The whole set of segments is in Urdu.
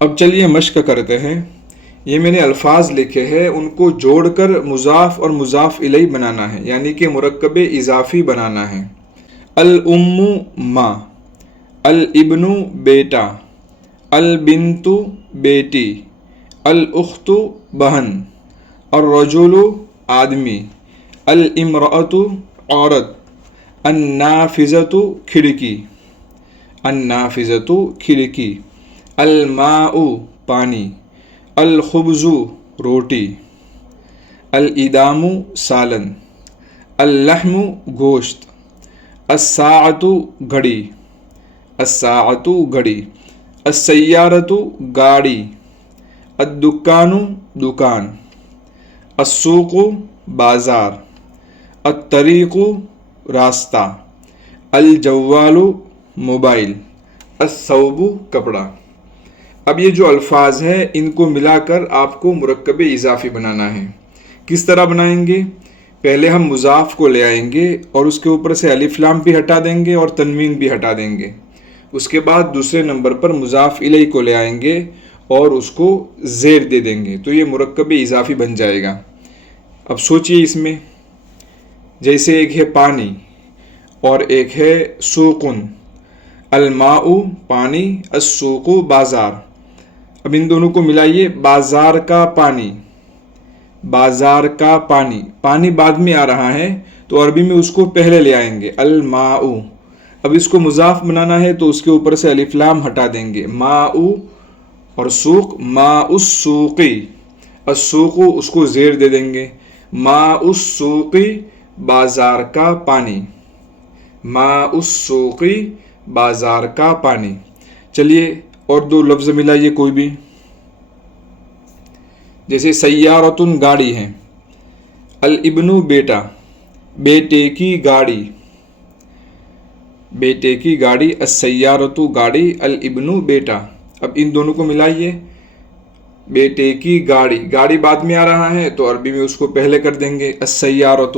اب چلیے مشق کرتے ہیں۔ یہ میں نے الفاظ لکھے ہیں، ان کو جوڑ کر مضاف اور مضاف الیہ بنانا ہے، یعنی کہ مرکب اضافی بنانا ہے۔ الام ماں، الابن بیٹا، البنت بیٹی، الاخت بہن، الرجل آدمی، الامرأۃ عورت، النافذۃ کھڑکی، النافذۃ کھڑکی، الماء پانی، الخبز روٹی، الادام سالن، اللحم گوشت، الساعۃ گھڑی، الساعۃ گھڑی، السیارۃ گاڑی، الدکان دکان، السوق بازار، الطریق راستہ، الجوال موبائل، الثوب کپڑا۔ اب یہ جو الفاظ ہیں ان کو ملا کر آپ کو مرکب اضافی بنانا ہے۔ کس طرح بنائیں گے؟ پہلے ہم مضاف کو لے آئیں گے اور اس کے اوپر سے الف لام بھی ہٹا دیں گے اور تنوین بھی ہٹا دیں گے۔ اس کے بعد دوسرے نمبر پر مضاف الیہ کو لے آئیں گے اور اس کو زیر دے دیں گے، تو یہ مرکب اضافی بن جائے گا۔ اب سوچئے اس میں، جیسے ایک ہے پانی اور ایک ہے سوقن، الماء پانی، السوق بازار۔ اب ان دونوں کو ملائیے، بازار کا پانی، بازار کا پانی، پانی بعد میں آ رہا ہے تو عربی میں اس کو پہلے لے آئیں گے، الماء۔ اب اس کو مضاف بنانا ہے تو اس کے اوپر سے الف لام ہٹا دیں گے، ماء اور سوق، ماء السوق، السوق اس کو زیر دے دیں گے، ماء السوق بازار کا پانی، ماء السوق بازار کا پانی۔ چلیے اور دو لفظ ملائیے کوئی بھی، جیسے سیارۃ گاڑی ہے، الابن بیٹا، بیٹے کی گاڑی، بیٹے کی گاڑی، السیارۃ گاڑی، الابن بیٹا۔ اب ان دونوں کو ملائیے، بیٹے کی گاڑی، گاڑی بعد میں آ رہا ہے تو عربی میں اس کو پہلے کر دیں گے، السیارۃ۔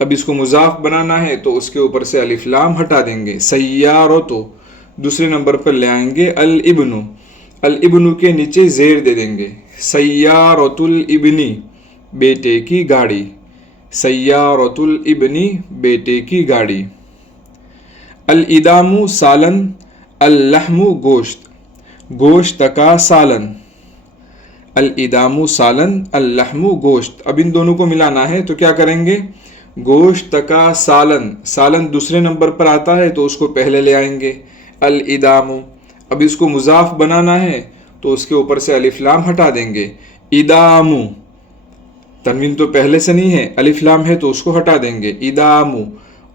اب اس کو مضاف بنانا ہے تو اس کے اوپر سے الف لام ہٹا دیں گے، سیارۃ۔ دوسرے نمبر پر لے آئیں گے الابن، الابن کے نیچے زیر دے دیں گے، سیارۃ الابنی بیٹے کی گاڑی، سیارۃ الابنی بیٹے کی گاڑی۔ الادام سالن، اللحم گوشت، گوشت کا سالن، الادام سالن، اللحم گوشت۔ اب ان دونوں کو ملانا ہے تو کیا کریں گے، گوشت کا سالن، سالن دوسرے نمبر پر آتا ہے تو اس کو پہلے لے آئیں گے، الادام۔ اب اس کو مضاف بنانا ہے تو اس کے اوپر سے الف لام ہٹا دیں گے، ادام، تنوین تو پہلے سے نہیں ہے، الف لام ہے تو اس کو ہٹا دیں گے، ادام۔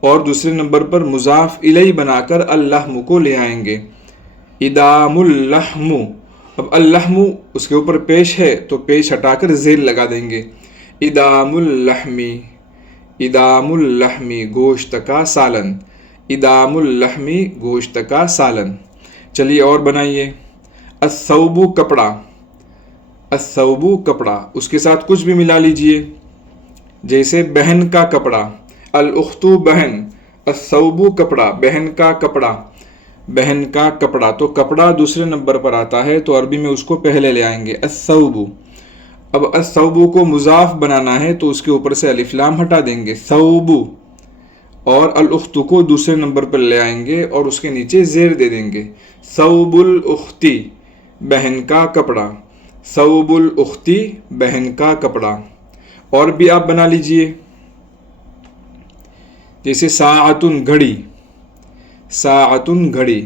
اور دوسرے نمبر پر مضاف الیہ بنا کر اللحم کو لے آئیں گے، ادام اللحم۔ اب اللحم اس کے اوپر پیش ہے تو پیش ہٹا کر زیر لگا دیں گے، ادام اللحم، ادام اللحم گوشت کا سالن، ادام اللحم گوشت کا سالن۔ چلیے اور بنائیے، الثوب کپڑا، الثوب کپڑا، اس کے ساتھ کچھ بھی ملا لیجئے، جیسے بہن کا کپڑا، الاخت بہن، الثوب کپڑا، بہن کا کپڑا، بہن کا کپڑا۔ تو کپڑا دوسرے نمبر پر آتا ہے تو عربی میں اس کو پہلے لے آئیں گے، الثوب۔ اب الثوب کو مضاف بنانا ہے تو اس کے اوپر سے الف لام ہٹا دیں گے، ثوب، اور الاخت کو دوسرے نمبر پر لے آئیں گے اور اس کے نیچے زیر دے دیں گے، ثوب الاختی بہن کا کپڑا، ثوب الاختی بہن کا کپڑا۔ اور بھی آپ بنا لیجئے، جیسے ساعۃ گھڑی، ساعۃ گھڑی،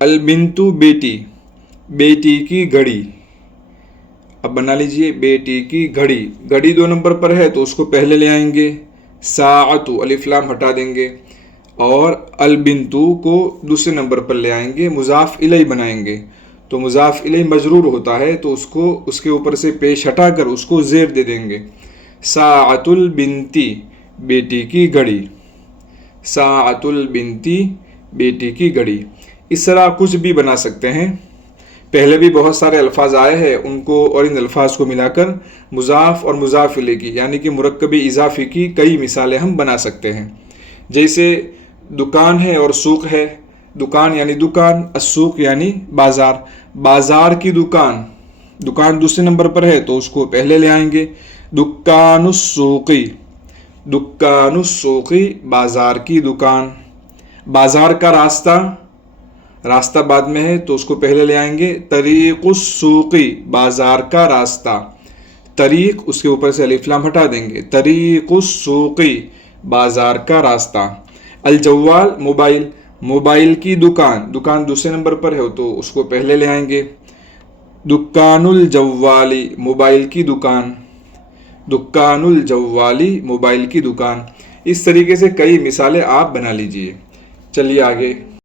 البنت بیٹی، بیٹی کی گھڑی۔ اب بنا لیجئے، بیٹی کی گھڑی، گھڑی دو نمبر پر ہے تو اس کو پہلے لے آئیں گے، ساعۃ، الف لام ہٹا دیں گے، اور البنت کو دوسرے نمبر پر لے آئیں گے، مضاف الیہ بنائیں گے۔ تو مضاف الیہ مجرور ہوتا ہے تو اس کو اس کے اوپر سے پیش ہٹا کر اس کو زیر دے دیں گے، ساعۃ البنتی بیٹی کی گھڑی، ساعۃ البنتی بیٹی کی گھڑی۔ اس طرح کچھ بھی بنا سکتے ہیں۔ پہلے بھی بہت سارے الفاظ آئے ہیں، ان کو اور ان الفاظ کو ملا کر مضاف اور مضاف الیہ کی یعنی کہ مرکب اضافی کی کئی مثالیں ہم بنا سکتے ہیں۔ جیسے دکان ہے اور سوق ہے، دکان یعنی دکان، السوق یعنی بازار، بازار کی دکان، دکان دوسرے نمبر پر ہے تو اس کو پہلے لے آئیں گے، دکان السوقی، دکان السوقی بازار کی دکان، بازار کا راستہ، راستہ بعد میں ہے تو اس کو پہلے لے آئیں گے، طریق السوقی بازار کا راستہ، طریق اس کے اوپر سے الف لام ہٹا دیں گے، طریق السوقی بازار کا راستہ، الجوال موبائل، موبائل کی دکان، دکان دوسرے نمبر پر ہے تو اس کو پہلے لے آئیں گے، دکان الجوالی موبائل کی دکان، دکان الجوالی موبائل کی دکان۔ اس طریقے سے کئی مثالیں آپ بنا لیجئے۔ چلیے آگے۔